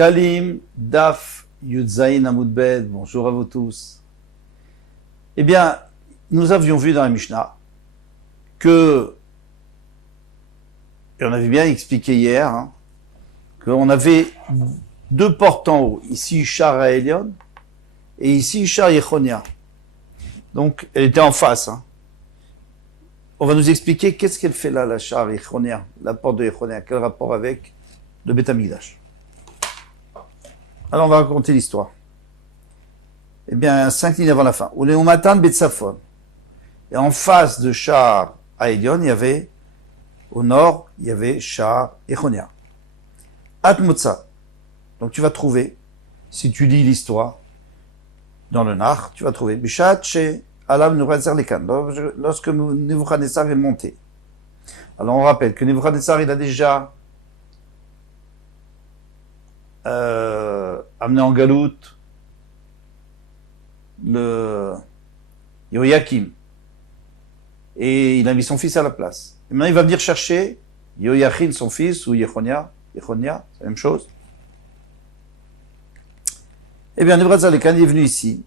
Shkalim, Daf, Yudzaïn, Amoudbed, bonjour à vous tous. Eh bien, nous avions vu dans la Mishnah que, et on avait bien expliqué hier, qu'on avait deux portes en haut, ici Shar Elion et ici Shar Yechonia. Donc, elle était en face. On va nous expliquer qu'est-ce qu'elle fait là, la Shar Yechonia, la porte de Yechonia, quel rapport avec le Beth Amikdash. Alors, on va raconter l'histoire. Eh bien, 5 lignes avant la fin. Ou Leumatan Betsafon. Et en face de Shar Elion, il y avait, au nord, il y avait Shar Yechonia. Atmotza. Donc tu vas trouver, si tu lis l'histoire, dans le Nar, tu vas trouver Bishat chez Alam Nebuchadnezzar Lekan, lorsque Nebuchadnezzar est monté. Alors on rappelle que Nebuchadnezzar, il a déjà amené en galoute le Yoyakim. Et il a mis son fils à la place. Et maintenant il va venir chercher Yoyachin, son fils, ou Yechonia, c'est la même chose. Eh bien, Nebuchadnezzar Lekan est venu ici.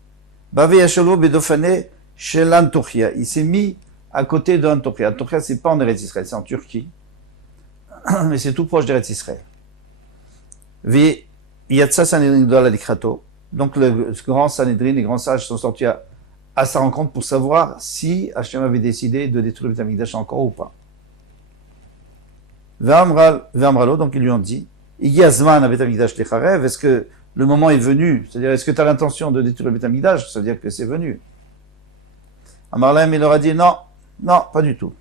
Bavé Yashalo Bedofane chez l'Antochia. Il s'est mis à côté de l'Antochia. L'Antochia, c'est pas en Eretz Israël, c'est en Turquie. Mais c'est tout proche d'Eretz Israël. Ve Yatsa Sanhedrin Gdola Likrato. Donc, le grand Sanhedrin, les grands sages sont sortis à sa rencontre pour savoir si Hachem avait décidé de détruire le Beth Amikdash encore ou pas. Ve'amralo, donc ils lui ont dit, Igiyazman Beth Amikdash Lecharev, est-ce que le moment est venu, c'est-à-dire, est-ce que tu as l'intention de détruire le Beth Amikdash? Ça veut dire que c'est venu. Amarlem, il leur a dit, non, pas du tout.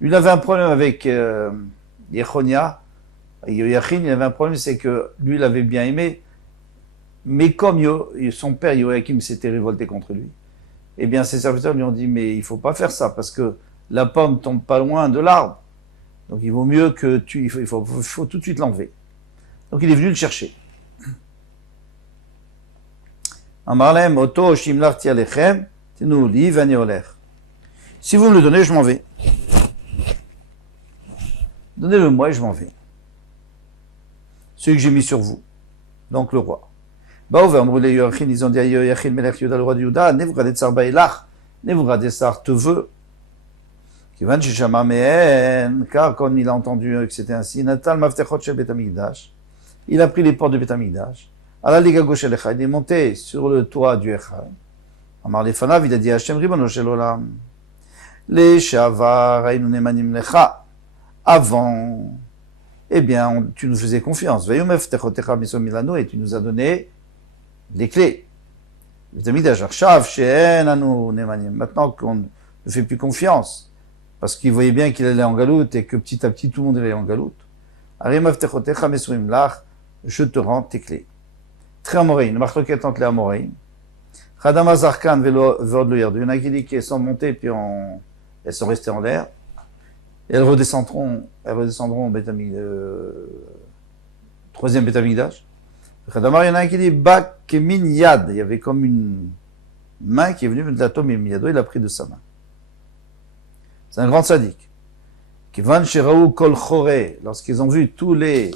Lui, il avait un problème avec Yechonia, Yoyachin, il avait un problème, c'est que lui, il avait bien aimé, mais comme son père Yoyakim s'était révolté contre lui, eh bien, ses serviteurs lui ont dit, mais il faut pas faire ça, parce que la pomme tombe pas loin de l'arbre. Donc, il vaut mieux que il faut tout de suite l'enlever. Donc, il est venu le chercher. Amarlem, Oto, Shimlar, Tialechem, Tenu, Li, Vani, Oler. Si vous me le donnez, je m'en vais. Donnez-le moi et je m'en vais. Celui que j'ai mis sur vous. Donc, le roi. Baouv, Amroulé, Yoachin, ils ont dit à Yoachin, Melech, Yuda, le roi de Yuda, Nebuchadnezzar, Baïlach, Nebuchadnezzar te veut. Kivan, Shishama, Mehen, car quand il a entendu que c'était ainsi, Natal, Maftechot, Shel Beth Amikdash, il a pris les portes du Beth Amikdash. Allah liga gauche il est monté sur le toit du Echad. Amar lefanav, il a dit Hashem ribono shel olam. Les shavar aynu nemanim lecha. Avant, eh bien, tu nous faisais confiance. Vayomef techotecha miso milano, et tu nous as donné les clés. Maintenant qu'on ne fait plus confiance, parce qu'il voyait bien qu'il allait en galoute et que petit à petit tout le monde allait en galoute. Je te rends tes clés. Très amorein, le marloquet entre les amorein. Khadama Zarkan Vod le Yardu. Il y en a qui disent qu'elles sont montées puis elles sont restées en l'air. Et elles redescendront au troisième Beth Amikdash. Khadama, il y en a un qui dit Bak Kemin Yad. Il y avait comme une main qui est venue de l'atome et Miyado, il a pris de sa main. C'est un grand sadique. Kivan Sheraou Kol Chore. Lorsqu'ils ont vu tous les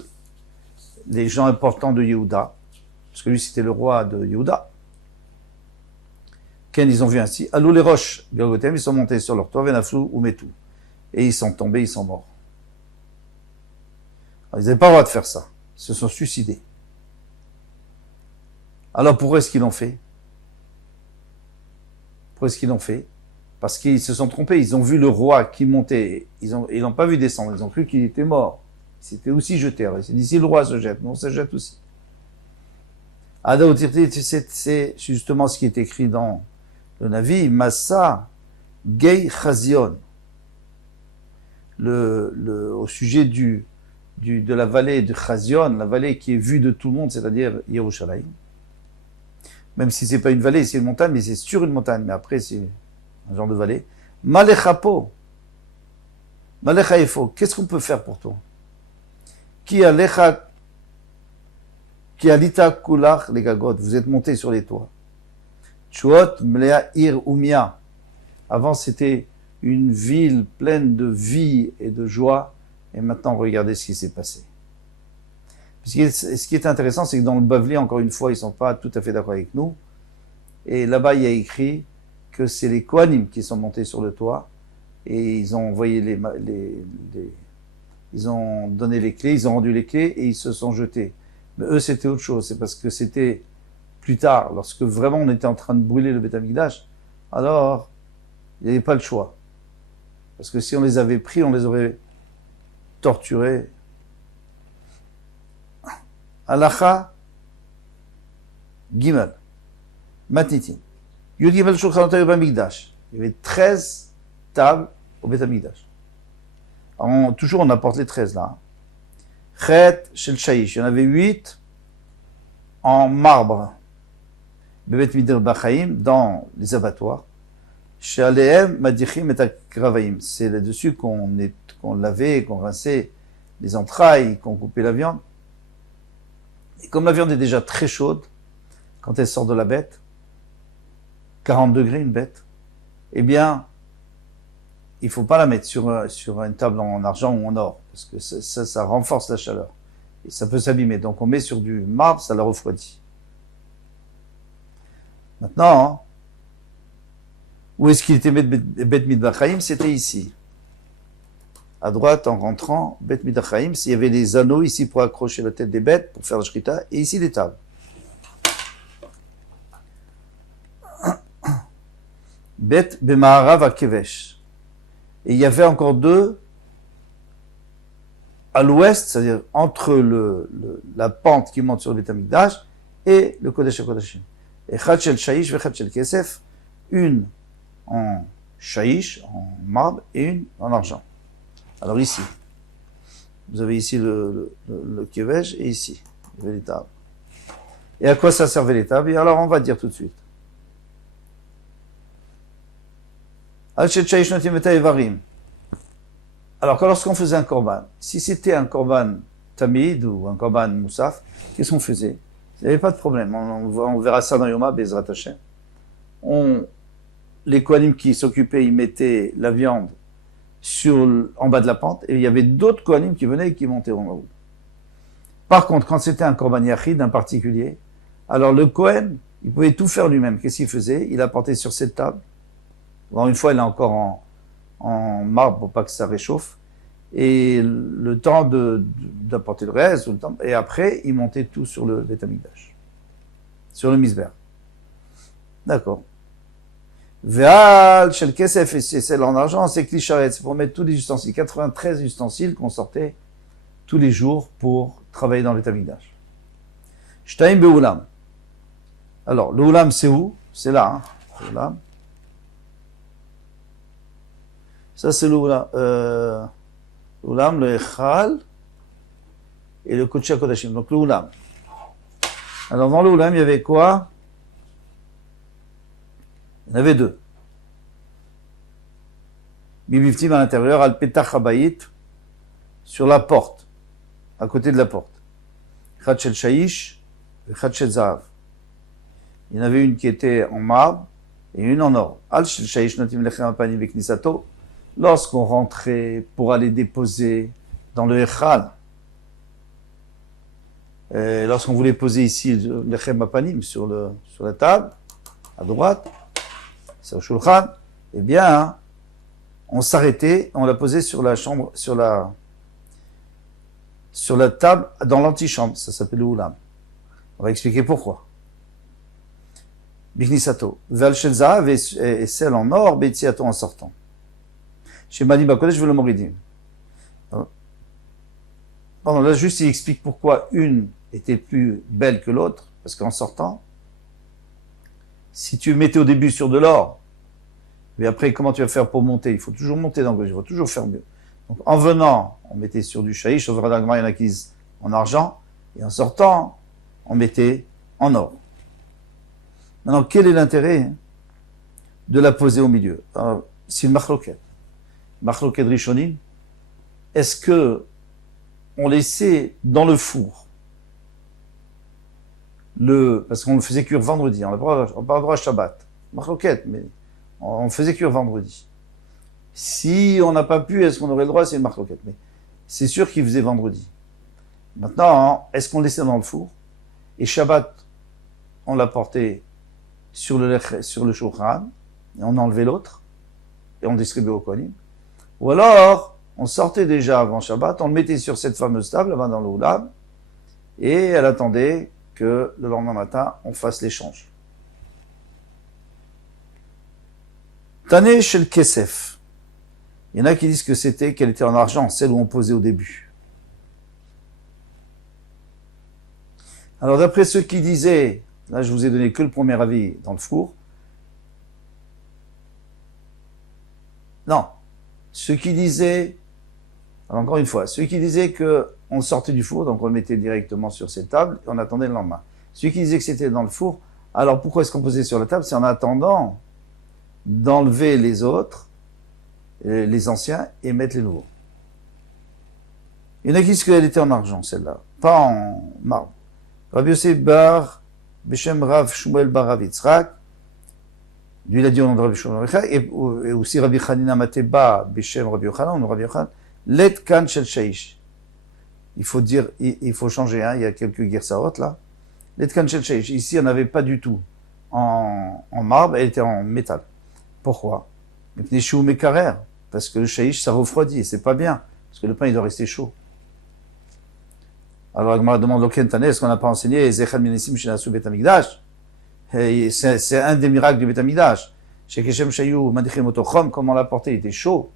gens importants de Yehuda, parce que lui c'était le roi de Yehuda. Ken, ils ont vu ainsi. Alou les roches, Galgotem, ils sont montés sur leur toit, Venaflou ou Metou. Et ils sont tombés, ils sont morts. Alors, ils n'avaient pas le droit de faire ça. Ils se sont suicidés. Alors pourquoi est-ce qu'ils l'ont fait? Parce qu'ils se sont trompés. Ils ont vu le roi qui montait. Ils l'ont pas vu descendre. Ils ont cru qu'il était mort. Il s'était aussi jeté. Alors, il s'est dit, si le roi se jette, non, on se jette aussi. C'est justement ce qui est écrit dans le Navi, Massa Gei Chazion, au sujet de la vallée de Chazion, la vallée qui est vue de tout le monde, c'est-à-dire Yerushalayim. Même si c'est pas une vallée, c'est une montagne, mais c'est sur une montagne, mais après c'est un genre de vallée. Malechapo, Malechaefo, qu'est-ce qu'on peut faire pour toi? Qui alita kulach les gagot, vous êtes montés sur les toits. Chuot mlea ir umia. Avant c'était une ville pleine de vie et de joie, et maintenant regardez ce qui s'est passé. Ce qui est intéressant, c'est que dans le Bavli, encore une fois, ils sont pas tout à fait d'accord avec nous. Et là-bas, il y a écrit que c'est les Kohanim qui sont montés sur le toit et ils ont envoyé ils ont donné les clés, ils ont rendu les clés et ils se sont jetés. Mais eux, c'était autre chose. C'est parce que c'était plus tard, lorsque vraiment on était en train de brûler le Beth Amikdash, alors il n'y avait pas le choix. Parce que si on les avait pris, on les aurait torturés. Halacha Gimel Matnitin Yud Gimel Shulchanot Beth Amikdash. Il y avait 13 tables au Beth Amikdash. Toujours on apporte les 13 là. Chet Shel Shaish. Il y en avait 8 en marbre. Bebet Midr Bachaim, dans les abattoirs. Chez Aleem Madichim et Akravaim. C'est là-dessus qu'on lavait, qu'on rinçait les entrailles, qu'on coupait la viande. Et comme la viande est déjà très chaude, quand elle sort de la bête, 40 degrés une bête, eh bien, il faut pas la mettre sur une table en argent ou en or, parce que ça renforce la chaleur. Et ça peut s'abîmer. Donc on met sur du marbre, ça la refroidit. Maintenant, où est-ce qu'il était Bet Midbachaim? C'était ici. À droite, en rentrant, Bet Midbachaim, il y avait des anneaux ici pour accrocher la tête des bêtes, pour faire la shrita, et ici des tables. Bet Bemaharav Akevesh. Et il y avait encore 2 à l'ouest, c'est-à-dire entre la pente qui monte sur le Beth Amikdash et le Kodesh HaKodashim. Et Chad Shel Shaish et Chad Shel Kesef, une en Shaish, en marbre, et une en argent. Alors ici, vous avez ici le Kevesh, et ici, il y avait les tables. Et à quoi ça servait les tables? Et alors on va dire tout de suite. Alors, lorsqu'on faisait un korban, si c'était un korban tamid ou un korban moussaf, qu'est-ce qu'on faisait? Il n'y avait pas de problème. On verra ça dans Yoma, Bezrat Hashem. Les kohanim qui s'occupaient, ils mettaient la viande en bas de la pente, et il y avait d'autres kohanim qui venaient et qui montaient en haut. Par contre, quand c'était un korban yachid, un particulier, alors le kohen, il pouvait tout faire lui-même. Qu'est-ce qu'il faisait? Il apportait sur cette table. Bon, une fois, elle est encore en marbre pour pas que ça réchauffe. Et le temps d'apporter le reste, et après, il montait tout sur le Beth Amikdash. Sur le misber. D'accord. Ve'al shel kesef, et c'est celle en argent, c'est klisharet, c'est pour mettre tous les ustensiles. 93 ustensiles qu'on sortait tous les jours pour travailler dans le Beth Amikdash. Shtaim be'ulam. Alors, le ulam, c'est où? C'est là, hein. Le ulam. Ça, c'est l'oulam, le echal et le kodesh kodashim. Donc, l'oulam. Alors, dans l'oulam, il y avait quoi? Il y en avait 2. Mibiftim à l'intérieur, al petach habayit, sur la porte, à côté de la porte. Chad shel shaish et chad shel zahav. Il y en avait une qui était en marbre et une en or. Al shel shaish notim lechem apanim veknisato. Lorsqu'on rentrait pour aller déposer dans le Echal, lorsqu'on voulait poser ici le Lechem Apanim sur la table, à droite, c'est au Shulchan, eh bien, on s'arrêtait, on la posait sur la chambre, sur la table dans l'antichambre. Ça s'appelle le Oulam. On va expliquer pourquoi. Bichnisato. Val shel zahav et celle en or, Betziato en sortant. Chez Mali Bakodesh, je veux le moridim. Pardon, là, juste, il explique pourquoi une était plus belle que l'autre, parce qu'en sortant, si tu mettais au début sur de l'or, mais après, comment tu vas faire pour monter? Il faut toujours monter dans le il faut toujours faire mieux. Donc, en venant, on mettait sur du shaïch, on verra dans le il y en a qui disent en argent, et en sortant, on mettait en or. Maintenant, quel est l'intérêt de la poser au milieu? C'est une machloket. Machloket Rishonim, est-ce que on laissait dans le four parce qu'on le faisait cuire vendredi, on n'a pas le droit à Shabbat, Machloket, mais on faisait cuire vendredi. Si on n'a pas pu, est-ce qu'on aurait le droit? C'est une Machloket, mais c'est sûr qu'il faisait vendredi. Maintenant, est-ce qu'on le laissait dans le four? Et Shabbat, on l'a porté sur le shulchan, et on enlevait l'autre, et on distribuait au kohanim. Ou alors, on sortait déjà avant Shabbat, on le mettait sur cette fameuse table, là-bas dans le oulam, et elle attendait que le lendemain matin, on fasse l'échange. Tané chez le Kesef. Il y en a qui disent que qu'elle était en argent, celle où on posait au début. Alors d'après ceux qui disaient, là je vous ai donné que le premier avis dans le four. Non. Ceux qui disaient, alors encore une fois, ceux qui disaient qu'on sortait du four, donc on le mettait directement sur cette table, et on attendait le lendemain. Ceux qui disaient que c'était dans le four, alors pourquoi est-ce qu'on posait sur la table? C'est en attendant d'enlever les autres, les anciens, et mettre les nouveaux. Il y en a qui disent qu'elle était en argent, celle-là, pas en marbre. Rabbi Yosef bar Beshem Rav Shmuel bar Rav Yitzhak, lui il a dit au nom de Rabbi Shmuel bar Yitzhak, et aussi Rabbi Chanina Mateba Beshem Rabbi Yochanan, Rabbi Yochanan, Let Kan Shel Shaish. Il faut dire, il faut changer, hein, il y a quelques guirsaot là. Let Kan Shel Shaish. Ici, on n'avait pas du tout en marbre, elle était en métal. Pourquoi? Parce que le shaïch, ça refroidit, et c'est pas bien, parce que le pain, il doit rester chaud. Alors, Agmara demande au Kentane, est-ce qu'on n'a pas enseigné Zechad Minesim Shinasu Bet Hamikdash? C'est un des miracles du Bet Hamikdash. Chez Keshem Shayou, Madichim Otochom, comment on l'a porté? Il était chaud,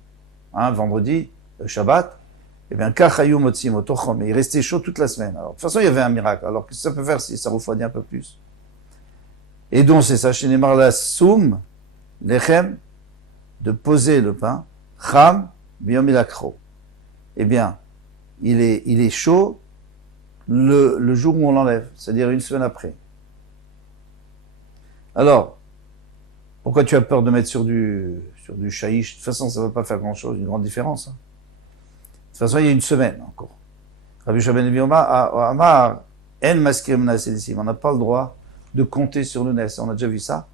hein, vendredi, Shabbat. Eh bien, Kachayou Motsim Otochom, et il restait chaud toute la semaine. Alors, de toute façon, il y avait un miracle. Alors, qu'est-ce que ça peut faire si ça refroidit un peu plus? Et donc, c'est ça, chez Neymar la Soum, Lechem, de poser le pain, Cham, Biom Ilakro. Eh bien, il est chaud le jour où on l'enlève, c'est-à-dire une semaine après. Alors, pourquoi tu as peur de mettre sur du shaïch? De toute façon, ça ne va pas faire grand-chose, une grande différence. Hein. De toute façon, il y a une semaine encore. Rabbi Shaben Amar, En Maskir Mnasedissim, on n'a pas le droit de compter sur le Nes, on a déjà vu ça.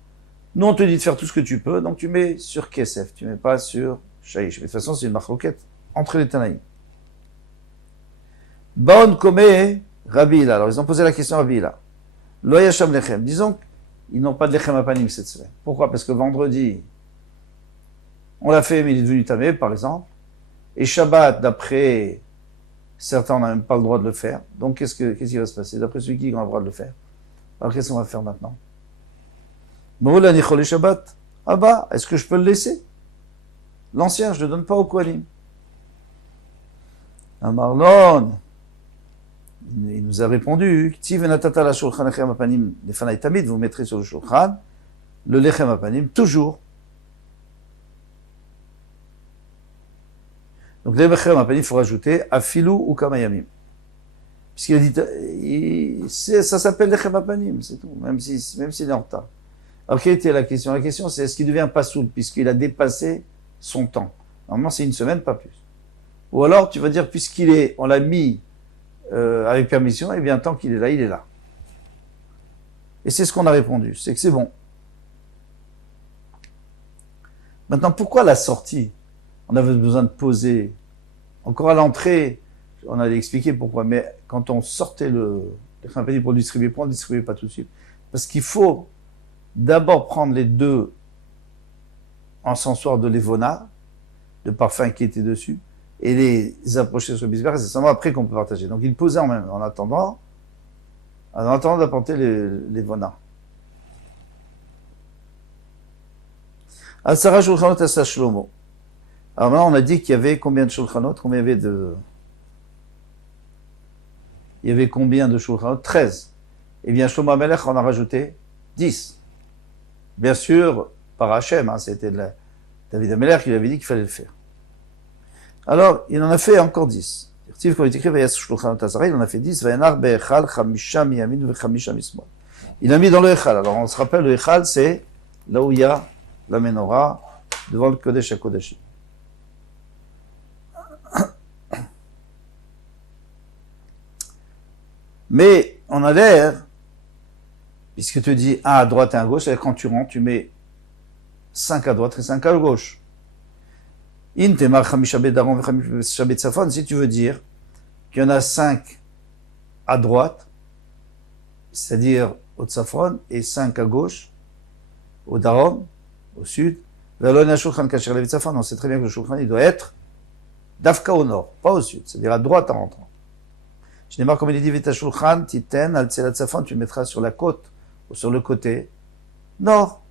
Nous, on te dit de faire tout ce que tu peux, donc tu mets sur Kesef, tu mets pas sur Shaïch. Mais de toute façon, c'est une marloquette entre les Tanaïm. Baon Kome, Rabbi Hila. Alors, ils ont posé la question à Rabbi Hila. Lo Yasham Lechem. Disons qu'ils n'ont pas de Lechem Apanim cette semaine. Pourquoi? Parce que vendredi, on l'a fait, mais il est devenu Tamé, par exemple. Et Shabbat, d'après certains, on n'a même pas le droit de le faire. Donc, qu'est-ce qui va se passer? D'après ceux qui ont le droit de le faire. Alors, qu'est-ce qu'on va faire maintenant? Moula Nichol Shabbat. Ah bah, est-ce que je peux le laisser? L'ancien, je ne le donne pas au Kohanim. Amarlon, il nous a répondu, vous mettrez sur le shulchan le lechem apanim, toujours. Donc le lechem apanim, il faut rajouter afilou ou kamayamim. Puisqu'il a dit, ça s'appelle lechem apanim, c'est tout, même s'il est en retard. Alors quelle était la question? La question c'est est-ce qu'il devient pas souple puisqu'il a dépassé son temps? Normalement c'est une semaine, pas plus. Ou alors tu vas dire on l'a mis avec permission, et bien tant qu'il est là, il est là. Et c'est ce qu'on a répondu, c'est que c'est bon. Maintenant, pourquoi la sortie? On avait besoin de poser. Encore à l'entrée, on allait expliquer pourquoi, mais quand on sortait le champagne pour le distribuer, pourquoi on ne le distribuait pas tout de suite? Parce qu'il faut d'abord prendre les deux encensoirs de l'Evona, de parfum qui était dessus, et les approcher sur le bisbar, c'est seulement après qu'on peut partager. Donc il posait en attendant d'apporter les vonas. Asara Shulchanot Asa Shlomo. Alors maintenant on a dit qu'il y avait combien de Shulchanot? Il y avait combien de Shulchanot? 13. Eh bien Shlomo HaMelech en a rajouté 10. Bien sûr, par Hachem, hein, c'était David HaMelech qui lui avait dit qu'il fallait le faire. Alors, il en a fait encore 10. Il en a fait 10. Il a mis dans le Echal. Alors, on se rappelle, le Echal, c'est là où il y a la menorah, devant le Kodesh HaKodeshim. Mais, on a l'air, puisque tu dis 1 à droite et 1 à gauche, c'est-à-dire quand tu rentres, tu mets 5 à droite et 5 à gauche. Si tu veux dire qu'il y en a 5 à droite, c'est-à-dire au Tzafron, et 5 à gauche, au Darom, au sud. Non, on sait très bien que le Shulchan, il doit être d'Afka au nord, pas au sud, c'est-à-dire à droite en rentrant. Je n'ai marre comme il dit, Vita Shulchan, Titen, al Tzafon, tu le mettras sur la côte, ou sur le côté nord.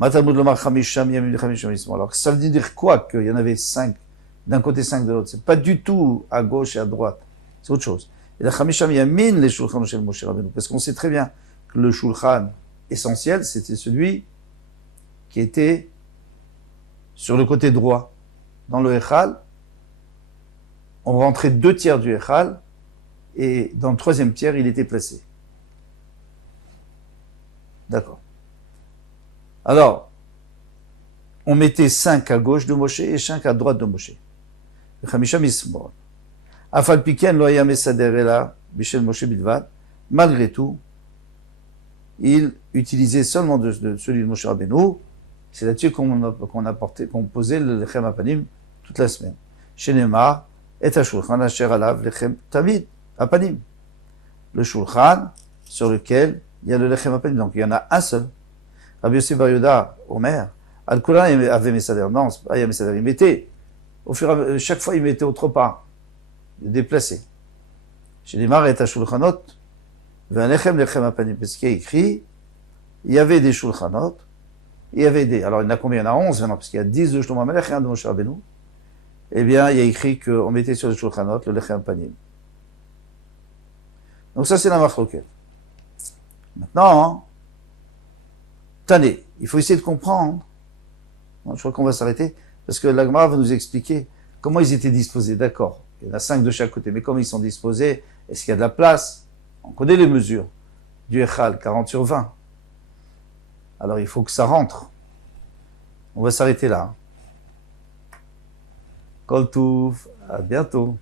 Alors, ça veut dire quoi qu'il y en avait 5 d'un côté, 5 de l'autre? C'est pas du tout à gauche et à droite. C'est autre chose. Et la Chamisham Yamin, les Shulchan chez Moshe Rabbeinu. Parce qu'on sait très bien que le Shulchan essentiel, c'était celui qui était sur le côté droit. Dans le Echal, on rentrait 2 tiers du Echal, et dans le 3e tiers, il était placé. D'accord. Alors, on mettait 5 à gauche de Moshe et 5 à droite de Moshe. Malgré tout, il utilisait seulement de celui de Moshe Rabbeinu. C'est là-dessus qu'on posait le lechem apanim toute la semaine. Shenema et ashulchan asher alav lechem tamid apanim. Le shulchan sur lequel il y a le lechem apanim. Donc il y en a un seul. Rabbi Yossi Bar Yehuda, Omer, Al-Kula avait Messader. Non, c'est pas Messader. Il mettait, chaque fois, il mettait autre part. Il déplaçait. Chez les Mar et Ashulchanot, Ve'alechem lechem apanim. Parce qu'il y a écrit, il y avait des shulchanot, il y avait des. Alors, il y en a combien? Il y en a 11 maintenant, parce qu'il y a 10 de Shlomo Amelech et un de Moshe Rabbeinu. Eh bien, il y a écrit qu'on mettait sur les shulchanot le lechem apanim. Donc, ça, c'est la machloket. Maintenant, tenez, il faut essayer de comprendre. Je crois qu'on va s'arrêter, parce que la Gemara va nous expliquer comment ils étaient disposés. D'accord, il y en a 5 de chaque côté, mais comment ils sont disposés? Est-ce qu'il y a de la place? On connaît les mesures du Echal, 40 sur 20. Alors il faut que ça rentre. On va s'arrêter là. Kol Tuv, à bientôt.